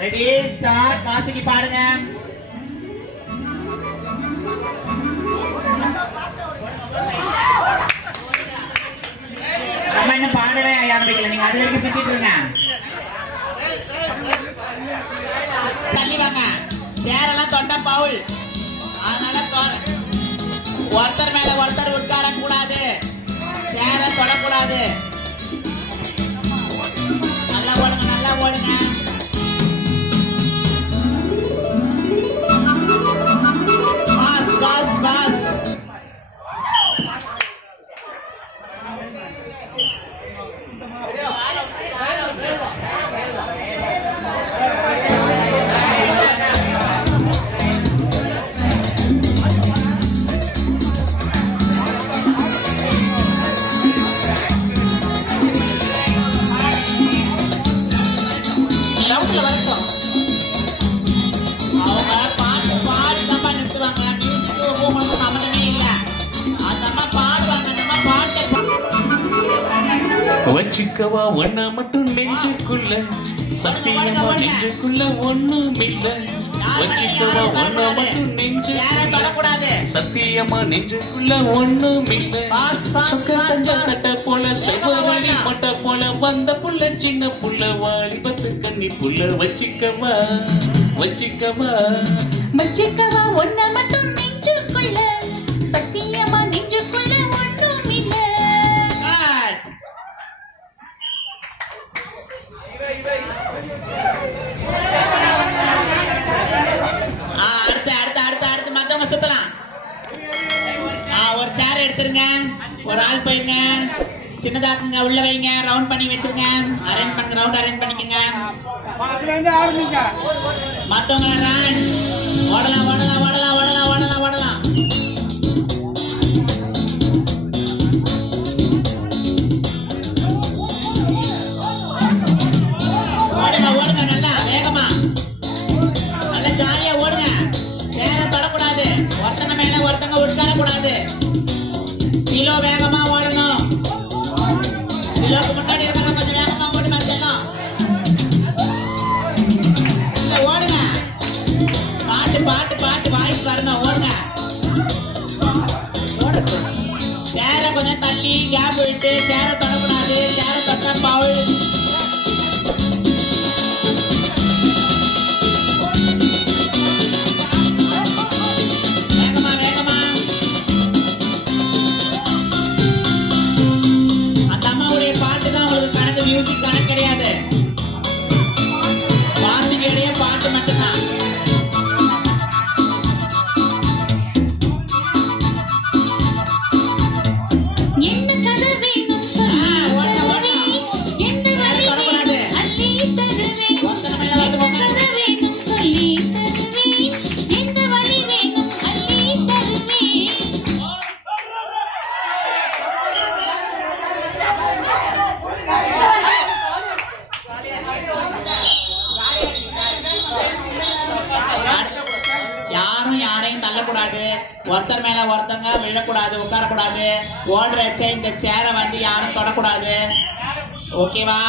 Ready start. வாசிக்கு பாருங்க. நம்ம இன்னும் பாடவே ஆரம்பிக்கல. நீங்க அது வரைக்கும் சுத்திட்டு இருங்க. தள்ளி வாங்க. சேரெல்லாம் தொட்டா பவுல். அதனால ஒருத்தர் மேல ஒருத்தர் உட்கார கூடாது. சேர தொடக்கூடாது. நல்லா ஓடுங்க, நல்லா ஓடுங்க. Pass pass pass. வச்சிக்கவா ஒன்னா மட்டும் நெஞ்சுக்குள்ள சத்தியமா நெஞ்சுக்குள்ள ஒண்ணும் இல்ல. வச்சிக்கவா ஒன்னா மட்டும் நெஞ்சுக்குள்ள சத்தியமா நெஞ்சுக்குள்ள ஒண்ணும் இல்ல. தஞ்ச கட்ட போல செவ்வழி மொட்டை போல வந்த புள்ள சின்ன புள்ள வாலிபத்து கண்ணி புள்ள. வச்சிக்கவா வச்சிக்கவா வச்சிக்கவா ஒன்னா மட்டும் நெஞ்சுக்குள்ள சத்தியமா நெஞ்சுக்குள்ள ஒண்ணும் இல்ல. அடுத்து மத்தவங்க சுத்தலாம். ஒரு சேர் எடுத்துருங்க. ஒரு ஆள் போயிருங்க. சின்னதாக்குங்க. உள்ள வைங்க. ரவுண்ட் பண்ணி வச்சிருங்க. அரேஞ்ச் பண்ணுங்க. ரவுண்ட் அரேஞ்ச் பண்ணிக்கங்க. மத்தவங்க ரன். ஓடலாம் ஓடலாம் ஓடலாம் ஓடலாம் ஓடலாம் ஓடலாம். ஓடுங்க ஓடுங்க. நல்லா வேகமா நல்லா ஜாலியா ஓடுங்க. சேர தொடக்கூடாது. ஒருத்தங்க மேல ஒருத்தங்க உட்கார கூடாது. கிலோ வேகமா ஓடணும். கிலோக்கு முன்னாடி இருக்காங்க. கொஞ்சம் வேகமா ஓடுமா செல்லம். ஓடுங்க. பாட்டு பாட்டு பாட்டு வாய்ஸ் வரணும். ஓடுங்க. சேர கொஞ்சம் தள்ளி கேப் விட்டு. சேர தொடக்கூடாது. சேர தொட்டா பவுல். மியூசிக் கணக்கு கிடையாது. வாசிக்கையுடைய பாட்டு மட்டும்தான். என்ன கதை வேணும் எந்த வழி வேணும் அள்ளி தருவேன். என்ன கதை வேணும் சொல்லி தருவேன். எந்த வழி வேணும் அள்ளி தருவேன். யாரும் யாரையும் தள்ளக்கூடாது. ஒருத்தர் மேல ஒருத்தங்க விழக்கூடாது. உட்காரக்கூடாது. ஓடுறச்ச இந்த சேரை வந்து யாரும் தொடக்கூடாது. ஓகேவா?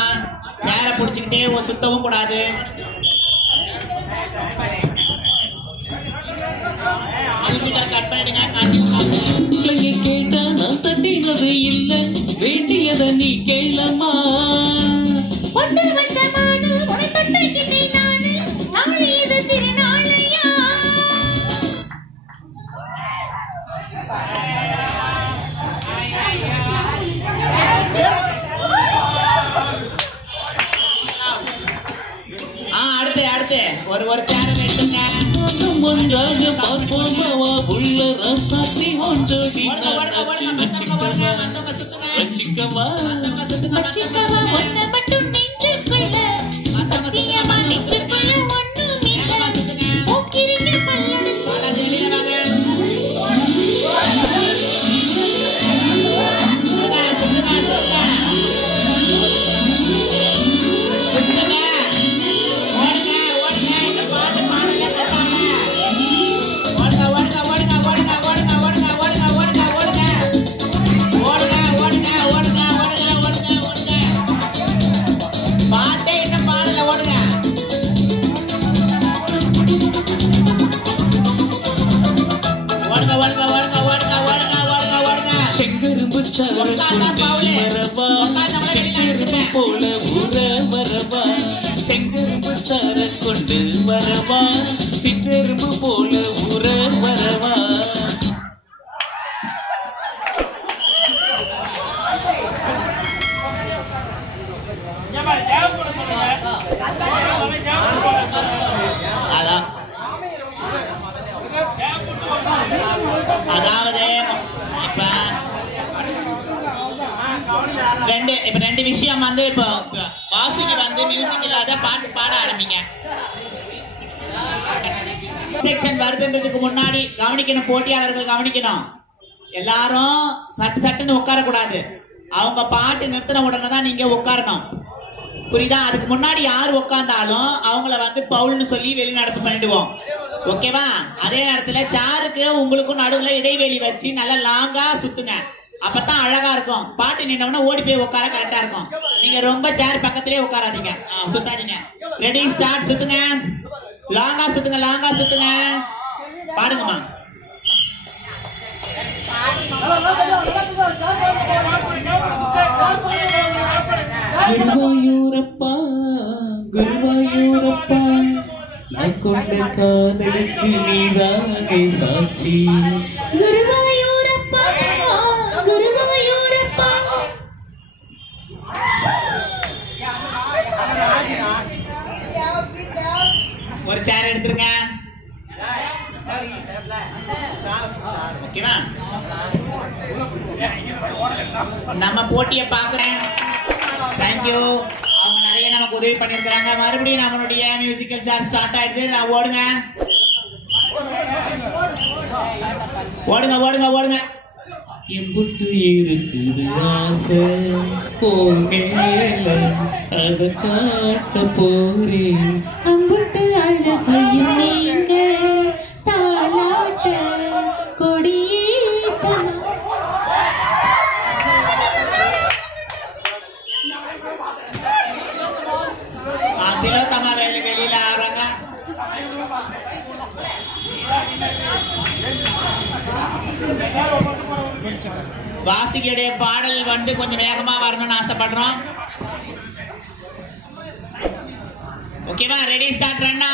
சேரை பிடிச்சுக்கிட்டே சுத்தவும் கூடாது. கட் பண்ணிடுங்க. கேட்டா நான் தட்டினது இல்ல. வேண்டியத நீ கேளமா. பொட்டு வச்ச மாடு உனை தொட்டுக்கிட்டேன் நானு. நாளை இது திருநாளையா. அடுத்து ஒரு சேர் எடுத்துங்க. ஒன்றாக பார்ப்போமாவா உள்ள ரசாத்தி ஒன்றோடி வச்சிக்கவா வச்சிக்கவா ஒன்ன மட்டும் நெஞ்சுக்குள்ள சத்தியமா நெஞ்சுக்குள்ள ஒண்ணும் இல்ல. போக்கிரிங்க பல்லடிச்சு மரவா செங்கரும்பு போல ஊற வரவா செங்கரும்பு சார கொண்டு வரவா சிற்றெரும்பு போல ஊற வரவா அதாவது இப்ப ரெண்டு விஷயம் வந்து இப்போ வாசிக்கு வந்து மியூசிக் இல்லாத பாட்டு பாட ஆரம்பிங்க. செக்ஷன் வருதுன்றதுக்கு முன்னாடி கவனிக்கணும், போட்டியாளர்கள் கவனிக்கணும். எல்லாரும் சட்டுன்னு உட்காரக்கூடாது. அவங்க பாட்டு நிறுத்தின உடனே தான் நீங்க உட்காரணும். புரியுதா? அதுக்கு முன்னாடி யார் உட்கார்ந்தாலும் அவங்கள வந்து பவுல்னு சொல்லி வெளிநடப்பு பண்ணிடுவோம். ஓகேவா? அதே நேரத்துல சாருக்கு உங்களுக்கும் நடுவுல இடைவெளி வச்சு நல்லா லாங்கா சுத்துங்க. அப்பதான் அழகா இருக்கும். பாட்டு நின்னவன ஓடி போய் உட்கார கரெக்டா இருக்கும். நீங்க ரொம்ப சேர் பக்கத்திலே உட்காராதீங்க, சுத்தாதீங்க. Ready start. சுத்துங்க, லாங்கா சுத்துங்க, லாங்கா சுத்துங்க. பாடுங்கம்மா. குருவாயூரப்பா குருவாயூரப்பா நான் கொண்ட காதலுக்கு நீதானே சாட்சி. குருவாயூரப்பா குருவாயூரப்பா. ஒரு சேர் எடுத்துருங்க. ஓகேவா? நம்ம போட்டியை பாக்குறேன். தேங்க்யூ. அவங்க நிறைய நமக்கு உதவி பண்ணிருக்காங்க. மறுபடியும் நம்மளுடைய மியூசிக்கல் சேர் ஸ்டார்ட் ஆயிடுது. நான் ஓடுங்க ஓடுங்க ஓடுங்க ஓடுங்க. எம்புட்டு இருக்குது ஆசை போமேல அத காட்ட போறேன். அம்புட்டு அழகையும் நீங்க தாலாட்ட கொடியேத்தமா. திலோத்தமா வெளியில ஆறாங்க. வாசிக்குடைய பாடல் வந்து கொஞ்சம் வேகமா வரணும்னு ஆசைப்படுறோம். ஓகேவா? Ready start. ரன்னா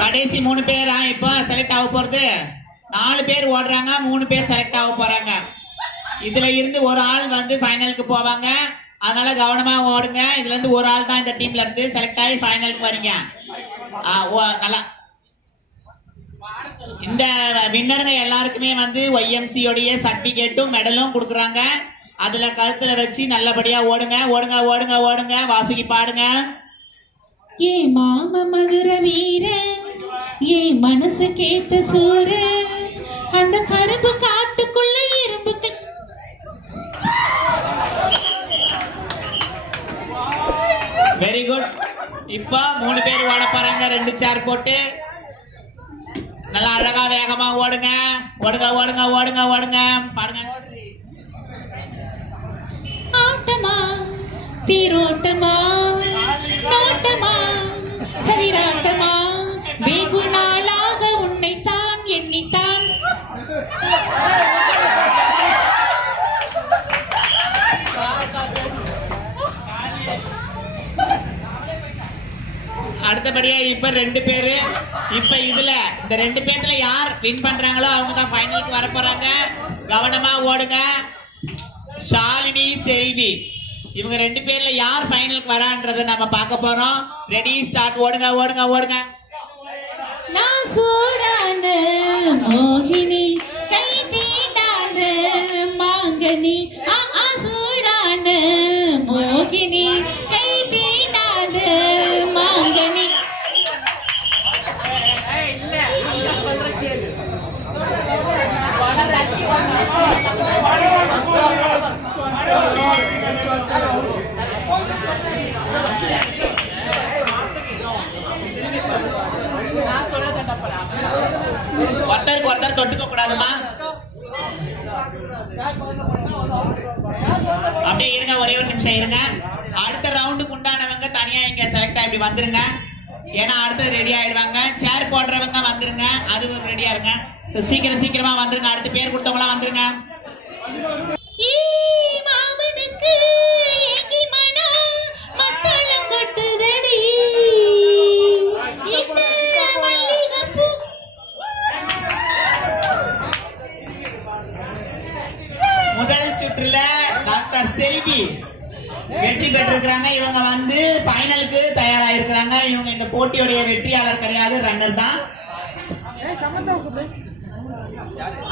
கடைசி 3 பேரா இப்ப செலக்ட் ஆக போறது. 4 பேர் ஓடுறாங்க, 3 பேர் செலக்ட் ஆக போறாங்க. இதுல இருந்து ஒரு ஆள் வந்து ஃபைனலுக்கு போவாங்க. அதனால கவனமா ஓடுங்க. இதுல இருந்து ஒரு ஆள் தான் இந்த டீம்ல இருந்து செலக்ட் ஆகி ஃபைனலுக்கு வரீங்க. நல்லா இந்த வின்னருங்க எல்லாருக்குமே வந்து YMC உடைய சர்டிபிகேட்டும் மெடலும் கொடுக்குறாங்க. அதுல கருத்துல வச்சு நல்லபடியா ஓடுங்க ஓடுங்க ஓடுங்க ஓடுங்க. வாசிக்கு பாடுங்க. ஏ மாம மதுர வீர ஏ மனசு கேத்த சூர அந்த கரும்பு காட்டுக்குள்ள இரும்பு. Very good. இப்ப 3 பேர் ஓட போறாங்க. 2 சேர் போட்டு நல்லா அழகா வேகமா ஓடுங்க ஓடுங்க ஓடுங்க ஓடுங்க ஓடுங்க. பாடுங்க. ஆட்டமா தீரோட்டமா நாட்டமா சதிராட்டமா வெகு நாளாக உன்னைத்தான் எண்ணித்தான். அடுத்தபடியா இப்ப 2 பேரு. இப்ப இதுல இந்த 2 பேர்ல யார் வின் பண்றாங்களோ அவங்க தான் ஃபைனலுக்கு வர போறாங்க. கவனமா ஓடுங்க. ஷாலினி, செல்வி, இவங்க 2 பேர்ல யார் ஃபைனலுக்கு வரான்றதை நம்ம பார்க்க போறோம். Ready start. ஓடுங்க ஓடுங்க ஓடுங்க. நான் சூடான மோகினி கை தீண்டாத மாங்கனி. சூடான மோகினி கை தீண்டாத மாங்கனி. ஒருத்தருக்கு ஒருத்தர் தொட்டுக்க கூடாதுமா. அப்படியே இருங்க, ஒரே ஒரு நிமிஷம் இருங்க. அடுத்த ரவுண்டுக்கு உண்டானவங்க தனியா இங்க செலக்ட் ஆகி இப்படி வந்துருங்க. ஏன்னா அடுத்தது ரெடி ஆயிடுவாங்க. சேர் போடுறவங்க வந்துருங்க, அது ரெடியா இருங்க. சீக்கிரம் சீக்கிரமா வந்துருங்க. அடுத்த பேர் கொடுத்தவங்க வந்துருங்க. முதல் சுற்றுல டாக்டர் செல்வி வெற்றி பெற்றிருக்கிறாங்க. இவங்க வந்து ஃபைனலுக்கு தயாராயிருக்கிறாங்க. இவங்க இந்த போட்டியுடைய வெற்றியாளர் கிடையாது, ரன்னர் தான்.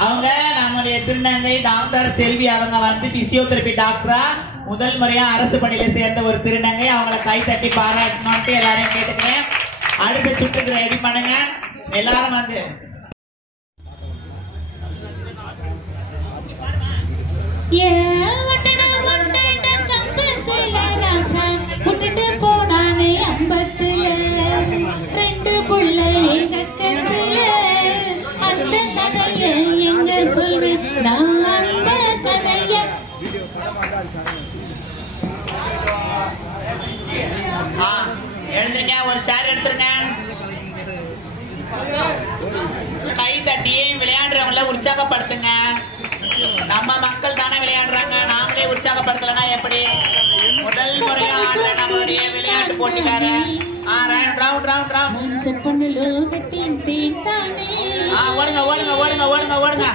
அவங்க நம்முடைய திருநங்கை டாக்டர் செல்வி. அவங்க வந்து பிசியோதெரபி டாக்டரா முதல் முறையா அரசு பணியில சேர்ந்த ஒரு திருநங்கை. அவங்கள கை தட்டி பாராட்டணும்ட்டு எல்லாரையும் கேட்டுக்கிறேன். அடுத்த சுற்றுக்கு ரெடி பண்ணுங்க எல்லாரும் வந்து. போனானே அம்பத்துல ரெண்டு புள்ள எங்க கத்துல அந்த கதைய எங்க சொல்றேன் நான் அந்த கதைய. எழுந்துருங்க, ஒரு சேர் எடுத்துருங்க. கை தட்டி விளையாடுறவங்கள உற்சாகப்படுத்துங்க. நம்ம மக்கள் தானே விளையாடுறாங்க, நாமளே உற்சாகப்படுத்தலன்னா எப்படி? முதல் முறையா நம்மளுடைய விளையாட்டு போட்டிக்கார ஓடுங்க ஓடுங்க ஓடுங்க ஓடுங்க ஓடுங்க.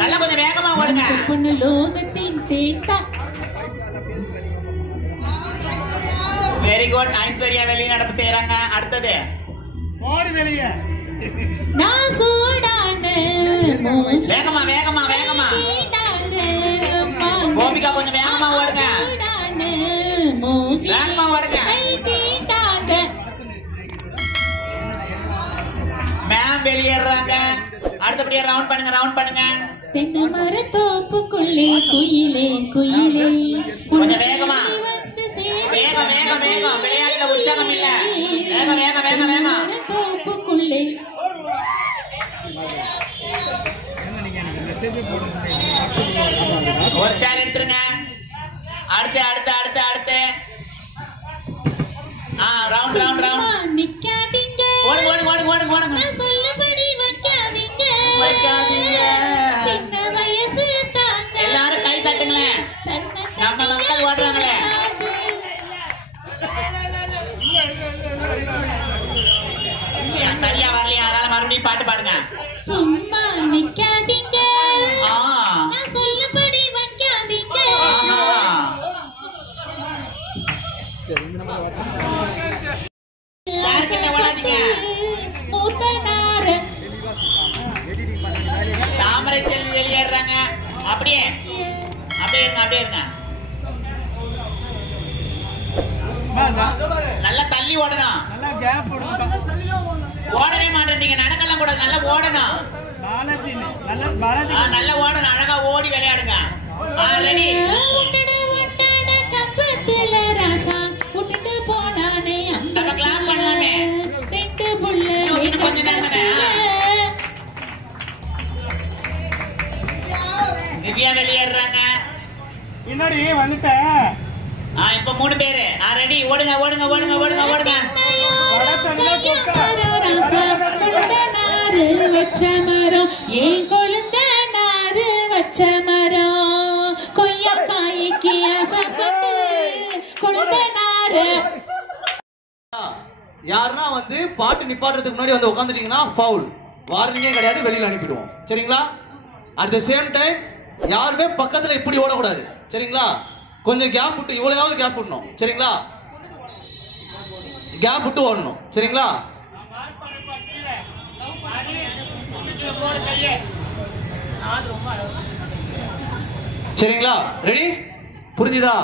நல்லா கொஞ்சம் வேகமா ஓடுங்க. Very good. ஐஸ்வர்யா வெளிநடப்பு செய்யறாங்க. அடுத்தது வேகமா வேகமா வேகமா. கோபிகா கொஞ்சம் வேகமா ஓடுங்க, வேகமா ஓடுங்க. மேம் வெளியேறாங்க. அடுத்தபடியா ரவுண்ட் பண்ணுங்க, ரவுண்ட் பண்ணுங்க. தென்னை மர தோப்புக்குள்ளே குயிலே குயிலே கொஞ்சம் வேகமா. வேகம் வேகம் வேகம். விளையாட்டுல உற்சாகம் இல்ல. வேகம் வேகம் வேகம் வேகம். தோப்புக்குள்ளே ஒரு சேர் எடுத்துருங்க. அடுத்து அடுத்து அடுத்து அடுத்து. Round round round. நிக்காதீங்க, ஓடுங்க ஓடுங்க ஓடுங்க ஓடுங்க ஓடுங்க. சொல்லபடி வைக்காதீங்க வைக்காதீங்க. சின்ன வயசு தாங்க. எல்லாரும் கை தட்டுங்களேன், நம்ம மக்கள் ஓடுறாங்களே. சரியா வரலையா? அதனால மறுபடியும் பாட்டு பாடுங்க. சும்மா நிக்காதீங்க, நான் சொல்லபடி வைக்காதீங்க. தாமரை செல்வி வெளியேறாங்க. அப்படியே அப்படியே இருங்க, அப்படியே இருங்க. நல்லா தள்ளி ஓடணும். ஓடவே மாட்டேன், நடக்கலாம் கூடாது. நல்லா ஓடணும், நல்லா ஓடணும். அழகா ஓடி விளையாடுங்க. ரெடி. நம்ம கிளாப் பண்ணலாமே. கொஞ்சம் திவ்யா வெளியேறாங்க. பின்னாடி வந்துட்டேன். இப்ப 3 பேரு. ரெடி. ஓடுங்க ஓடுங்க ஓடுங்க ஓடுங்க ஓடுங்க. வச்ச மரம் ஏன் கொழுந்த நாறு வச்ச மரம் கொய்யக்காய்க்கு ஆசைப்பட்டு கொழுந்த நாறு. யாருன்னா வந்து பாட்டு நிப்பாட்டுறதுக்கு முன்னாடி வந்து உட்காந்துட்டீங்கன்னா ஃபவுல். வார்னிங்கே கிடையாது, வெளியில அனுப்பிடுவோம். சரிங்களா? அட் த சேம் டைம் யாருமே பக்கத்துல இப்படி ஓடக்கூடாது. சரிங்களா? கொஞ்சம் கேப் விட்டு, இவ்வளவு கேப் விடணும். சரிங்களா? கேப் விட்டு ஓடணும். சரிங்களா? சரிங்களா? ரெடி? புரிஞ்சுதா?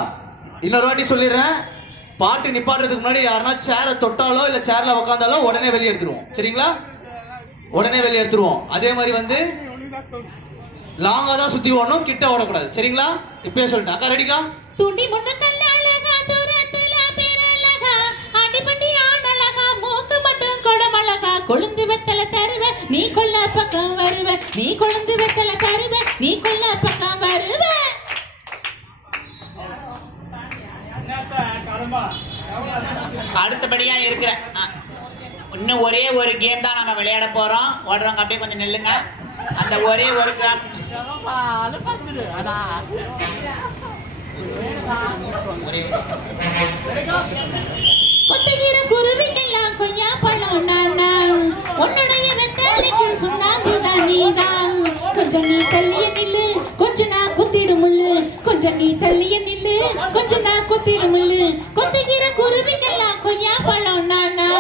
இன்னொரு வாட்டி சொல்லிடுறேன். பாட்டு நிப்பாட்டுறதுக்கு முன்னாடி யாருன்னா சேரை தொட்டாலோ இல்ல சேர்ல உட்காந்தாலோ உடனே வெளியே எடுத்துருவோம். சரிங்களா? உடனே வெளியே எடுத்துருவோம். அதே மாதிரி வந்து லாங்கா தான் சுத்தி ஓடணும், கிட்ட ஓடக்கூடாது. சரிங்களா? இப்பயே சொல்லிட்டேன். அக்கா ரெடிக்கா? துண்டி முன்னக்கல்ல அழகா தூரத்துல பேரழகா அடிபட்டி ஆனழகா மூக்கு மட்டும் கொடமழகா கொழுந்து வச்ச அடுத்தபடியா இருக்கிற இன்னும் ஒரே ஒரு கேம் தான் நம்ம விளையாட போறோம். ஓடுறவங்க அப்படியே கொஞ்சம் நில்லுங்க. அந்த ஒரே ஒரு கிராம் கொத்துகிற குருவிக்கெல்லாம் கொய்யா பழம் நானா, உன்னுடைய வெத்தலைக்கு சுண்ணாம்புதான் நீதான். கொஞ்சம் நீ தள்ளிய நில்லு, கொஞ்சம் நான் குத்திடு முள்ளு. கொஞ்சம் நீ தள்ளிய நில்லு, கொஞ்சம் நான் குத்திடு முள்ளு. கொத்துகிற குருவிக்கெல்லாம் கொய்யா பழம் நானா.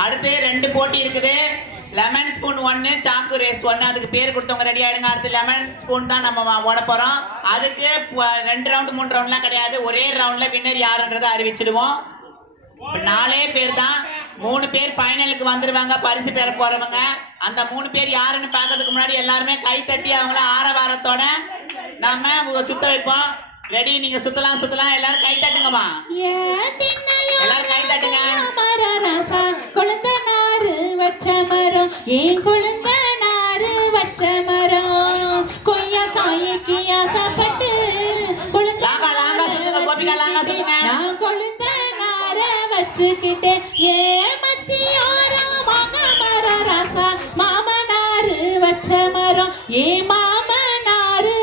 அடுத்து 2 போட்டி இருக்குது. லெமன் ஸ்பூன் 1, சாக்கு ரேஸ் 1. அதுக்கு பேர் கொடுத்தவங்க ரெடி ஆயிடுங்க. அடுத்து லெமன் ஸ்பூன் தான் நம்ம ஓட போறோம். அதுக்கு 2 ரவுண்ட் 3 ரவுண்ட்லாம் கிடையாது. ஒரே ரவுண்ட்ல வின்னர் யாருன்றதை அறிவிச்சிடுவோம். 4 பேர் தான். 3 பேர் ஃபைனலுக்கு வந்துருவாங்க பரிசு பெற போறவங்க. அந்த 3 பேர் யாருன்னு பாக்கிறதுக்கு முன்னாடி எல்லாருமே கை தட்டி அவங்கள ஆரவாரத்தோட நம்ம சுத்த வைப்போம். ரெடி? நீங்க சுத்தலாம் எல்லாரும் கை தட்டுங்கம்மா. எல்லாரும் கை தட்டுங்க. கொழுந்த நாறு வச்ச மரம், ஏன் கொழுந்த நாறு வச்ச மரம், கொய்யா காய்க்கு ஆசைப்பட்டு நான் கொழுந்த நார வச்சுக்கிட்டேன். ஏ மச்சியாரோ மக மர ராசா, மாமனாரு வச்ச மரம், ஏ மாமனாரு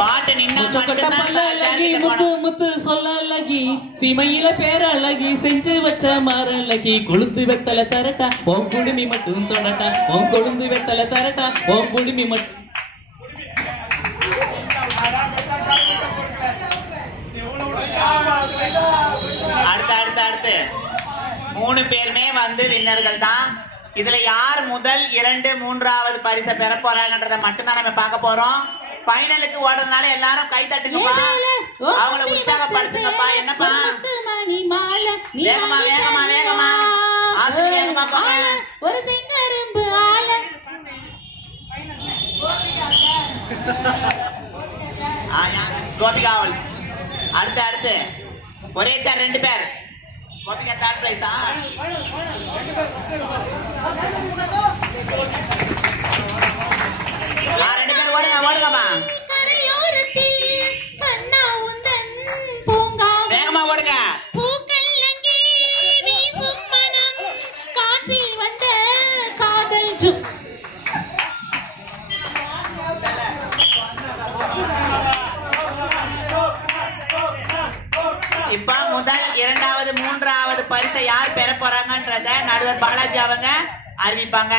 பாட்டு முத்து முத்து சொல்லலகி, சீமையில பேரழகி, செஞ்சு வச்ச மரலகி, கொழுந்து வெத்தலை தரட்டா, உன் குடுமி மட்டும் தொடட்டா, உன் கொழுந்து வெத்தலை தரட்டா, உன் குடுமி மட்டும். அடுத்து 3 பேருமே வந்து வின்னர்கள் தான். இதுல யார் முதல் 2 3வது பரிசை பெற போறாங்கன்றத மட்டும்தான் நம்ம பார்க்க போறோம். ஃபைனலுக்கு ஓடுறதுனால எல்லாரும் கை தட்டுங்கப்பா, அவங்கள உற்சாகப்படுத்துங்கப்பா. என்னப்பா வேகமா வேகமா வேகமா வேகமா ஒரு செங்கரும்பு ஆள கோபிகாவல். அடுத்து ஒரே சார் 2 பேர். கோபிகா 3rd பிரைஸா? ரெண்டு பேர் ஓடுங்கம்மா. வேகமா ஓடுங்க. இப்ப முதல் 2வது 3வது பரிசை யார் பெற போறாங்கன்றத நடுவர் பாலாஜி அவங்க அறிவிப்பாங்க.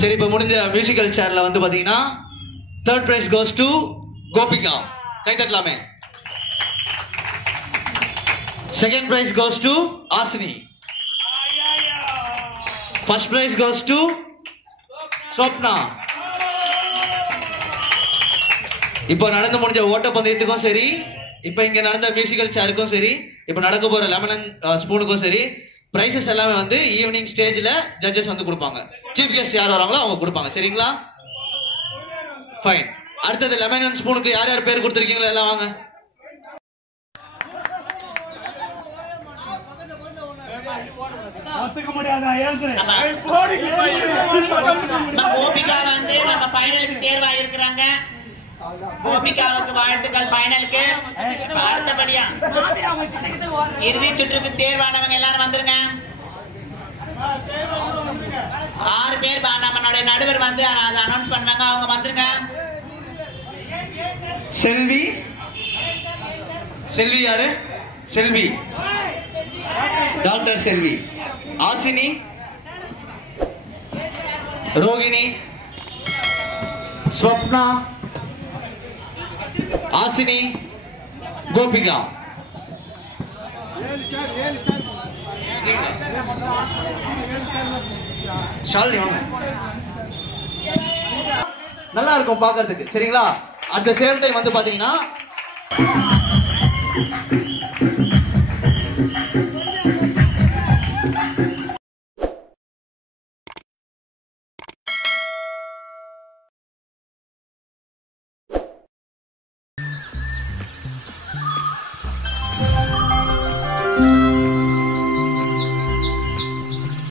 சரி, இப்ப முடிஞ்ச மியூசிக்கல் சேர்ல வந்து பாத்தீங்கன்னா 3rd prize goes to Gopika. Guy தட்டலாமே. 2nd prize goes to ஆசினி. 1st prize goes to Swapna. இப்போ நடந்து முடிஞ்ச ஓட்டப்பந்தயத்துக்கும் சரி, இப்போ இங்க நடந்த மியூசிக்கல் சேருக்கும் சரி, இப்போ நடக்க போற லெமன் அண்ட் ஸ்பூனுக்கும் சரி, பிரைசஸ் எல்லாமே வந்து ஈவினிங் ஸ்டேஜ்ல ஜட்ஜஸ் வந்து கொடுப்பாங்க. சீஃப் கெஸ்ட் யார் வராங்களோ அவங்க கொடுப்பாங்க. சரிங்களா? ஃபைன். அடுத்தது லெமன் அண்ட் ஸ்பூனுக்கு யார் யார் பேர் கொடுத்துருக்கீங்களோ எல்லாம் வாங்க. கோபிகா வந்து நம்ம ஃபைனலுக்கு தேர்வாயிருக்கிறாங்க. கோபிகாவுக்கு வாழ்த்துக்கள் ஃபைனலுக்கு. அடுத்தபடியா இறுதி சுற்றுக்கு தேர்வானவங்க எல்லாரும் வந்துருங்க. 6 பேர் நம்மளுடைய நடுவர் வந்து அனௌன்ஸ் பண்ணுவாங்க, அவங்க வந்துருங்க. செல்வி. செல்வி யாரு? செல்வி, டாக்டர் செல்வி. ஆசினி, ரோகிணி, ஸ்வப்னா, ஆசினி, கோபிகா. ஷாலினி வாங்க. நல்லா இருக்கும் பாக்குறதுக்கு. சரிங்களா? அட் த சேம் டைம் வந்து பாத்தீங்கன்னா